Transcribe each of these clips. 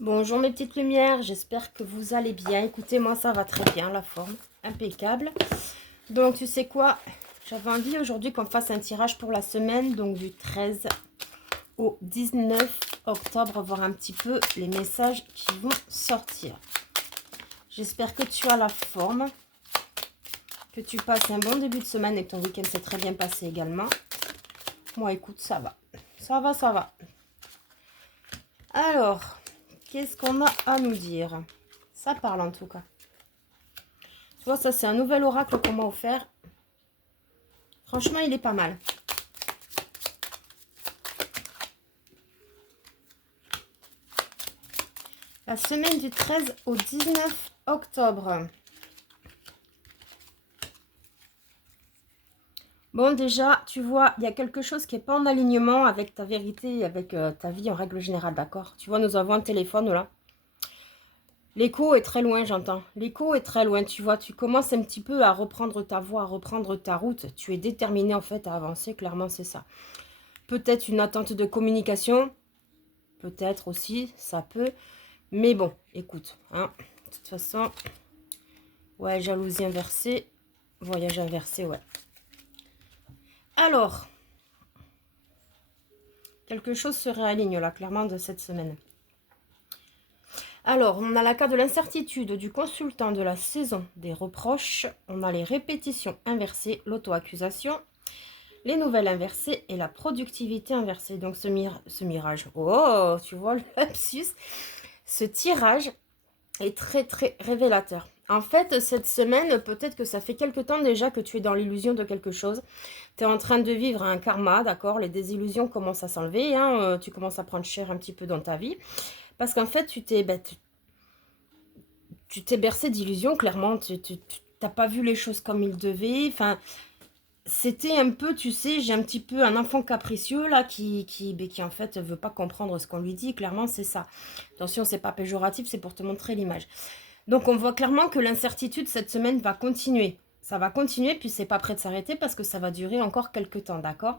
Bonjour mes petites lumières, j'espère que vous allez bien. Écoutez, moi ça va très bien, la forme, impeccable. Donc tu sais quoi, j'avais envie aujourd'hui qu'on fasse un tirage pour la semaine, donc du 13 au 19 octobre, voir un petit peu les messages qui vont sortir. J'espère que tu as la forme, que tu passes un bon début de semaine et que ton week-end s'est très bien passé également. Moi écoute, ça va, ça va, ça va. Alors, qu'est-ce qu'on a à nous dire? Ça parle en tout cas. Tu vois, ça c'est un nouvel oracle qu'on m'a offert. Franchement, il est pas mal. La semaine du 13 au 19 octobre. Bon, déjà, tu vois, il y a quelque chose qui n'est pas en alignement avec ta vérité et avec ta vie en règle générale, d'accord? Tu vois, nous avons un téléphone là. L'écho est très loin, j'entends. L'écho est très loin, tu vois. Tu commences un petit peu à reprendre ta voie, à reprendre ta route. Tu es déterminé en fait à avancer, clairement, c'est ça. Peut-être une attente de communication. Peut-être aussi, ça peut. Mais bon, écoute, hein, de toute façon, ouais, jalousie inversée, voyage inversé, ouais. Alors, quelque chose se réaligne là, clairement, de cette semaine. Alors, on a la carte de l'incertitude, du consultant, de la saison, des reproches. On a les répétitions inversées, l'auto-accusation, les nouvelles inversées et la productivité inversée. Donc, ce mirage, oh, tu vois le lapsus, ce tirage est très très révélateur. En fait, cette semaine, peut-être que ça fait quelque temps déjà que tu es dans l'illusion de quelque chose. Tu es en train de vivre un karma, d'accord? Les désillusions commencent à s'enlever, hein, tu commences à prendre cher un petit peu dans ta vie. Parce qu'en fait, tu t'es bercé d'illusions, clairement. Tu n'as pas vu les choses comme il devait. Enfin, c'était un peu, tu sais, j'ai un petit peu un enfant capricieux là qui en fait veut pas comprendre ce qu'on lui dit. Clairement, c'est ça. Attention, c'est pas péjoratif, c'est pour te montrer l'image. Donc on voit clairement que l'incertitude cette semaine va continuer. Ça va continuer, puis c'est pas prêt de s'arrêter parce que ça va durer encore quelques temps, d'accord?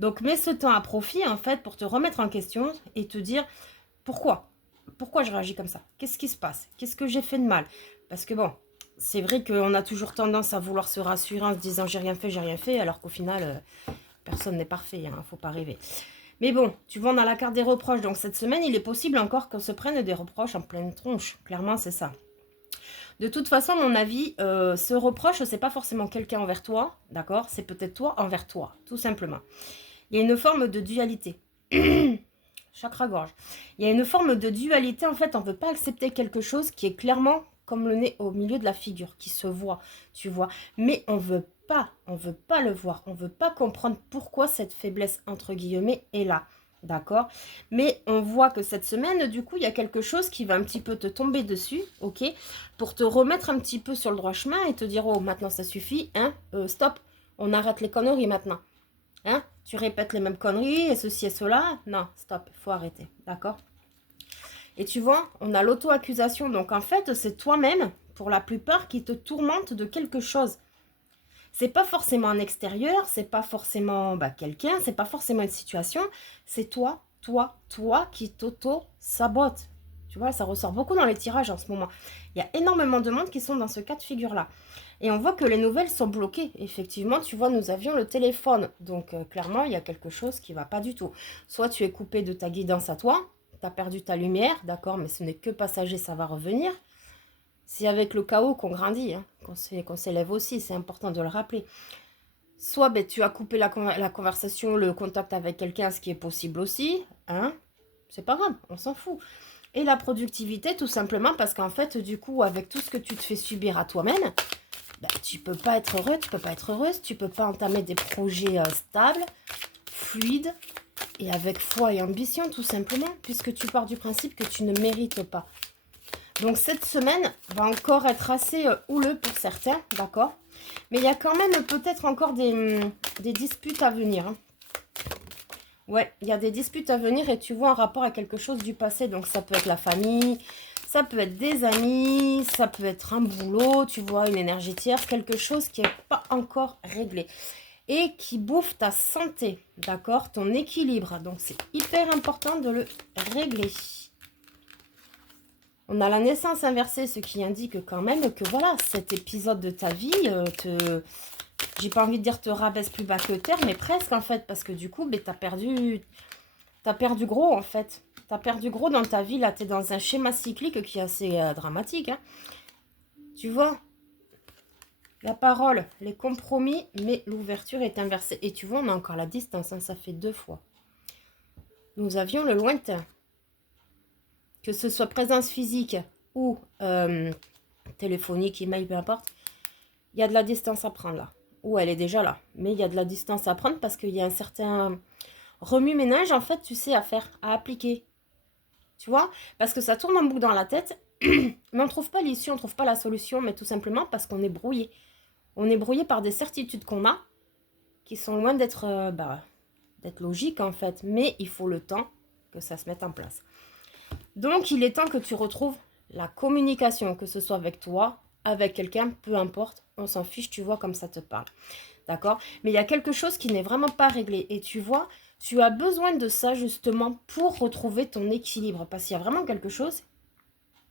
Donc mets ce temps à profit en fait pour te remettre en question et te dire pourquoi? Pourquoi je réagis comme ça? Qu'est-ce qui se passe? Qu'est-ce que j'ai fait de mal? Parce que bon, c'est vrai qu'on a toujours tendance à vouloir se rassurer en se disant j'ai rien fait, alors qu'au final, personne n'est parfait, hein, faut pas rêver. Mais bon, tu vois, on a la carte des reproches, donc cette semaine, il est possible encore qu'on se prenne des reproches en pleine tronche. Clairement, c'est ça. De toute façon, à mon avis, ce reproche, c'est pas forcément quelqu'un envers toi, d'accord? C'est peut-être toi envers toi, tout simplement. Il y a une forme de dualité. Chakra-gorge. Il y a une forme de dualité, en fait, on ne veut pas accepter quelque chose qui est clairement comme le nez au milieu de la figure, qui se voit, tu vois. Mais on veut pas le voir, on veut pas comprendre pourquoi cette faiblesse, entre guillemets, est là. D'accord? Mais on voit que cette semaine, du coup, il y a quelque chose qui va un petit peu te tomber dessus, ok? Pour te remettre un petit peu sur le droit chemin et te dire, oh, maintenant ça suffit, hein? Stop, on arrête les conneries maintenant. Hein? Tu répètes les mêmes conneries et ceci et cela. Non, stop, il faut arrêter. D'accord? Et tu vois, on a l'auto-accusation. Donc en fait, c'est toi-même, pour la plupart, qui te tourmente de quelque chose. C'est pas forcément un extérieur, c'est pas forcément quelqu'un, c'est pas forcément une situation. C'est toi qui t'auto-sabote. Tu vois, ça ressort beaucoup dans les tirages en ce moment. Il y a énormément de monde qui sont dans ce cas de figure-là. Et on voit que les nouvelles sont bloquées. Effectivement, tu vois, nous avions le téléphone. Donc, clairement, il y a quelque chose qui ne va pas du tout. Soit tu es coupé de ta guidance à toi, tu as perdu ta lumière, d'accord, mais ce n'est que passager, ça va revenir. C'est avec le chaos qu'on grandit, hein, qu'on s'élève aussi, c'est important de le rappeler. Soit tu as coupé la conversation, le contact avec quelqu'un, ce qui est possible aussi, hein, c'est pas grave, on s'en fout. Et la productivité, tout simplement parce qu'en fait, du coup, avec tout ce que tu te fais subir à toi-même, tu peux pas être heureux, tu peux pas être heureuse, tu peux pas entamer des projets stables, fluides et avec foi et ambition tout simplement, puisque tu pars du principe que tu ne mérites pas. Donc cette semaine va encore être assez houleux pour certains, d'accord? Mais il y a quand même peut-être encore des disputes à venir. Hein. Ouais, il y a des disputes à venir et tu vois un rapport à quelque chose du passé. Donc ça peut être la famille, ça peut être des amis, ça peut être un boulot, tu vois, une énergie tierce, quelque chose qui n'est pas encore réglé. Et qui bouffe ta santé, d'accord? Ton équilibre. Donc c'est hyper important de le régler. On a la naissance inversée, ce qui indique quand même que voilà, cet épisode de ta vie j'ai pas envie de dire te rabaisse plus bas que terre, mais presque en fait, parce que du coup, ben, t'as perdu gros en fait. T'as perdu gros dans ta vie, là, t'es dans un schéma cyclique qui est assez dramatique. Hein. Tu vois, la parole, les compromis, mais l'ouverture est inversée. Et tu vois, on a encore la distance, hein, ça fait 2 fois. Nous avions le lointain. Que ce soit présence physique ou téléphonique, email, peu importe, il y a de la distance à prendre là. Ou elle est déjà là. Mais il y a de la distance à prendre parce qu'il y a un certain remue-ménage, en fait, tu sais, à faire, à appliquer. Tu vois? Parce que ça tourne en boucle dans la tête, mais on ne trouve pas l'issue, on ne trouve pas la solution, mais tout simplement parce qu'on est brouillé. On est brouillé par des certitudes qu'on a, qui sont loin d'être d'être logiques, en fait. Mais il faut le temps que ça se mette en place. Donc, il est temps que tu retrouves la communication, que ce soit avec toi, avec quelqu'un, peu importe, on s'en fiche, tu vois comme ça te parle. D'accord? Mais il y a quelque chose qui n'est vraiment pas réglé. Et tu vois, tu as besoin de ça justement pour retrouver ton équilibre. Parce qu'il y a vraiment quelque chose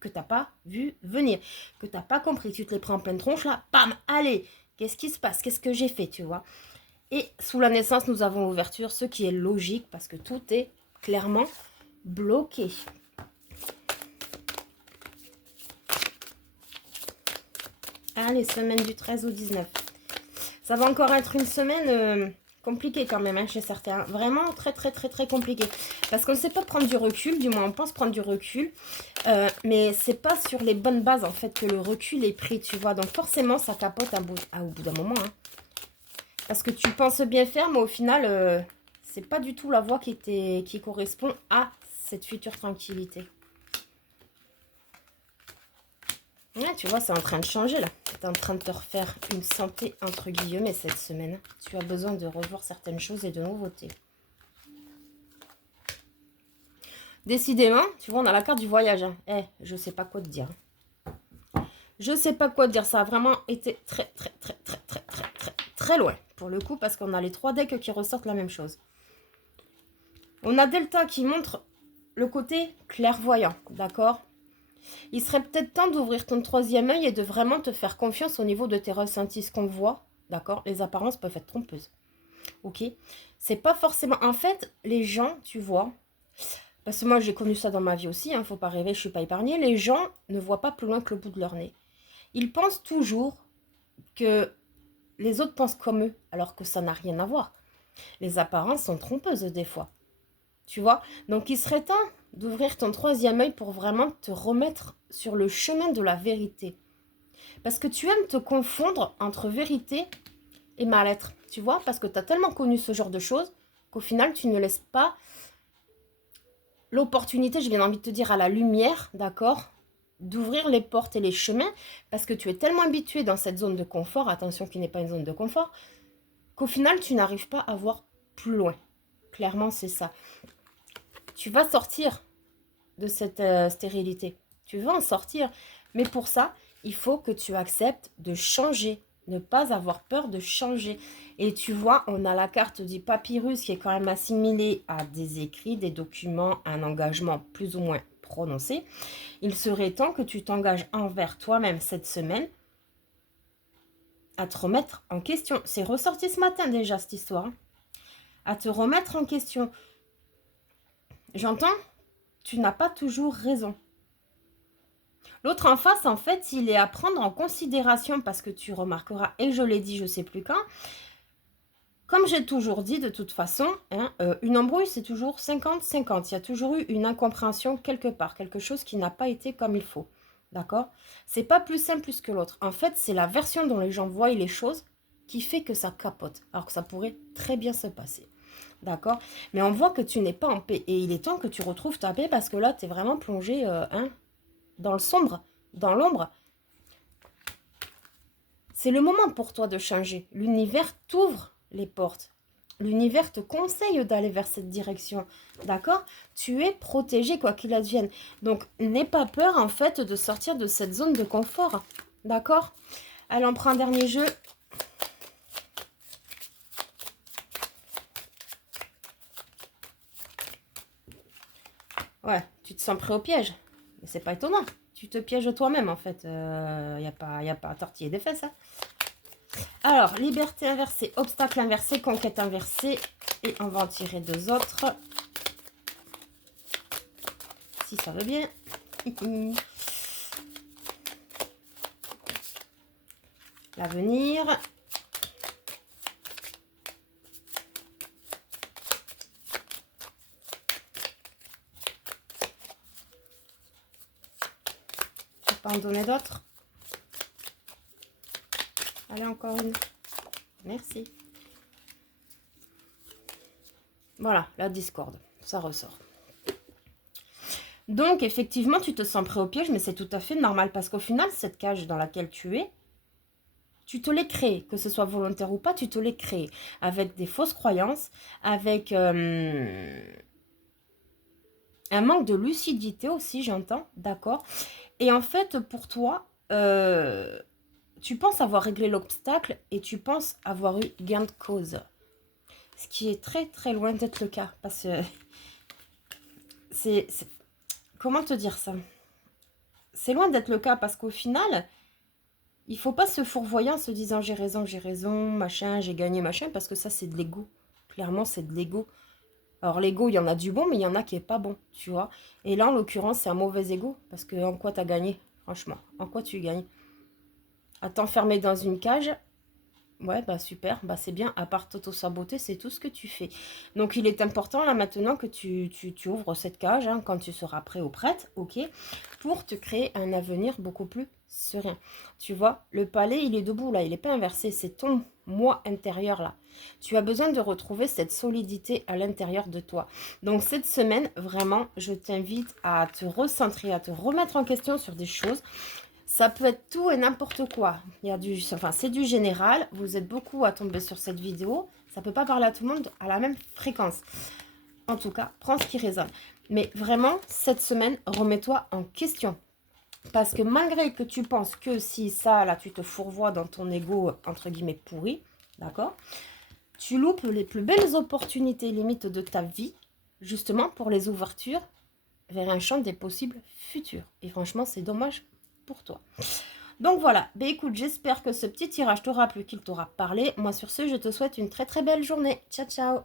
que tu n'as pas vu venir, que tu n'as pas compris. Tu te les prends en pleine tronche là, bam, allez, qu'est-ce qui se passe? Qu'est-ce que j'ai fait, tu vois? Et sous la naissance, nous avons l'ouverture, ce qui est logique parce que tout est clairement bloqué. Allez, semaine du 13 au 19. Ça va encore être une semaine compliquée quand même hein, chez certains. Vraiment très très très très compliquée. Parce qu'on ne sait pas prendre du recul, du moins on pense prendre du recul. Mais c'est pas sur les bonnes bases en fait que le recul est pris, tu vois. Donc forcément ça capote au bout d'un moment. Hein. Parce que tu penses bien faire, mais au final, c'est pas du tout la voie qui correspond à cette future tranquillité. Ouais, tu vois, c'est en train de changer là. Tu es en train de te refaire une santé entre guillemets cette semaine. Tu as besoin de revoir certaines choses et de nouveautés. Décidément, tu vois, on a la carte du voyage. Hein. Je sais pas quoi te dire. Je sais pas quoi te dire. Ça a vraiment été très, très, très, très, très, très, très, très loin. Pour le coup, parce qu'on a les 3 decks qui ressortent la même chose. On a Delta qui montre le côté clairvoyant, d'accord? Il serait peut-être temps d'ouvrir ton 3e œil et de vraiment te faire confiance au niveau de tes ressentis. Ce qu'on voit, d'accord? Les apparences peuvent être trompeuses. Ok? C'est pas forcément... En fait, les gens, tu vois... Parce que moi, j'ai connu ça dans ma vie aussi, hein, faut pas rêver, je suis pas épargnée. Les gens ne voient pas plus loin que le bout de leur nez. Ils pensent toujours que les autres pensent comme eux, alors que ça n'a rien à voir. Les apparences sont trompeuses des fois. Tu vois? Donc, il serait temps d'ouvrir ton 3e œil pour vraiment te remettre sur le chemin de la vérité. Parce que tu aimes te confondre entre vérité et mal-être. Tu vois? Parce que tu as tellement connu ce genre de choses qu'au final, tu ne laisses pas l'opportunité, j'ai bien envie de te dire, à la lumière, d'accord, d'ouvrir les portes et les chemins, parce que tu es tellement habitué dans cette zone de confort, attention qui n'est pas une zone de confort, qu'au final, tu n'arrives pas à voir plus loin. Clairement, c'est ça. Tu vas sortir de cette stérilité. Tu vas en sortir. Mais pour ça, il faut que tu acceptes de changer. Ne pas avoir peur de changer. Et tu vois, on a la carte du papyrus qui est quand même assimilée à des écrits, des documents, un engagement plus ou moins prononcé. Il serait temps que tu t'engages envers toi-même cette semaine à te remettre en question. C'est ressorti ce matin déjà cette histoire. Hein. À te remettre en question. J'entends, tu n'as pas toujours raison. L'autre en face, en fait, il est à prendre en considération parce que tu remarqueras, et je l'ai dit, je ne sais plus quand, comme j'ai toujours dit, de toute façon, hein, une embrouille, c'est toujours 50-50. Il y a toujours eu une incompréhension quelque part, quelque chose qui n'a pas été comme il faut. D'accord? C'est pas plus simple plus que l'autre. En fait, c'est la version dont les gens voient les choses qui fait que ça capote, alors que ça pourrait très bien se passer. D'accord? Mais on voit que tu n'es pas en paix. Et il est temps que tu retrouves ta paix parce que là, tu es vraiment plongé dans le sombre, dans l'ombre. C'est le moment pour toi de changer. L'univers t'ouvre les portes. L'univers te conseille d'aller vers cette direction. D'accord? Tu es protégé quoi qu'il advienne. Donc, n'aie pas peur en fait de sortir de cette zone de confort. D'accord? Allez, on prend un dernier jeu. Ouais, tu te sens pris au piège. Mais c'est pas étonnant. Tu te pièges toi-même, en fait. Y a pas à tortiller des fesses, hein. Alors, liberté inversée, obstacle inversé, conquête inversée. Et on va en tirer 2 autres. Si ça veut bien. L'avenir. Je peux pas en donner d'autres. Allez, encore une. Merci. Voilà, la discorde. Ça ressort. Donc, effectivement, tu te sens pris au piège, mais c'est tout à fait normal. Parce qu'au final, cette cage dans laquelle tu es, tu te l'es créée. Que ce soit volontaire ou pas, tu te l'es créée. Avec des fausses croyances, avec un manque de lucidité aussi, j'entends. D'accord. Et en fait, pour toi, tu penses avoir réglé l'obstacle et tu penses avoir eu gain de cause. Ce qui est très, très loin d'être le cas. Parce que c'est... Comment te dire ça? C'est loin d'être le cas parce qu'au final, il faut pas se fourvoyer en se disant j'ai raison, machin, j'ai gagné, machin, parce que ça, c'est de l'ego. Clairement, c'est de l'ego. Alors, l'ego, il y en a du bon, mais il y en a qui est pas bon, tu vois. Et là, en l'occurrence, c'est un mauvais ego, parce que en quoi tu as gagné, franchement? En quoi tu gagnes? À t'enfermer dans une cage? Ouais, bah super, bah c'est bien, à part t'auto-saboter, c'est tout ce que tu fais. Donc il est important là maintenant que tu ouvres cette cage, hein, quand tu seras prêt ou prête, ok, pour te créer un avenir beaucoup plus serein. Tu vois, le palais, il est debout là, il n'est pas inversé, c'est ton moi intérieur là. Tu as besoin de retrouver cette solidité à l'intérieur de toi. Donc cette semaine, vraiment, je t'invite à te recentrer, à te remettre en question sur des choses. Ça peut être tout et n'importe quoi. Il y a enfin, c'est du général. Vous êtes beaucoup à tomber sur cette vidéo. Ça ne peut pas parler à tout le monde à la même fréquence. En tout cas, prends ce qui résonne. Mais vraiment, cette semaine, remets-toi en question. Parce que malgré que tu penses que si ça, là, tu te fourvoies dans ton ego, entre guillemets, pourri, d'accord, tu loupes les plus belles opportunités limites de ta vie, justement pour les ouvertures vers un champ des possibles futurs. Et franchement, c'est dommage pour toi. Donc voilà, bah écoute, j'espère que ce petit tirage t'aura plu, qu'il t'aura parlé. Moi sur ce, je te souhaite une très très belle journée. Ciao ciao.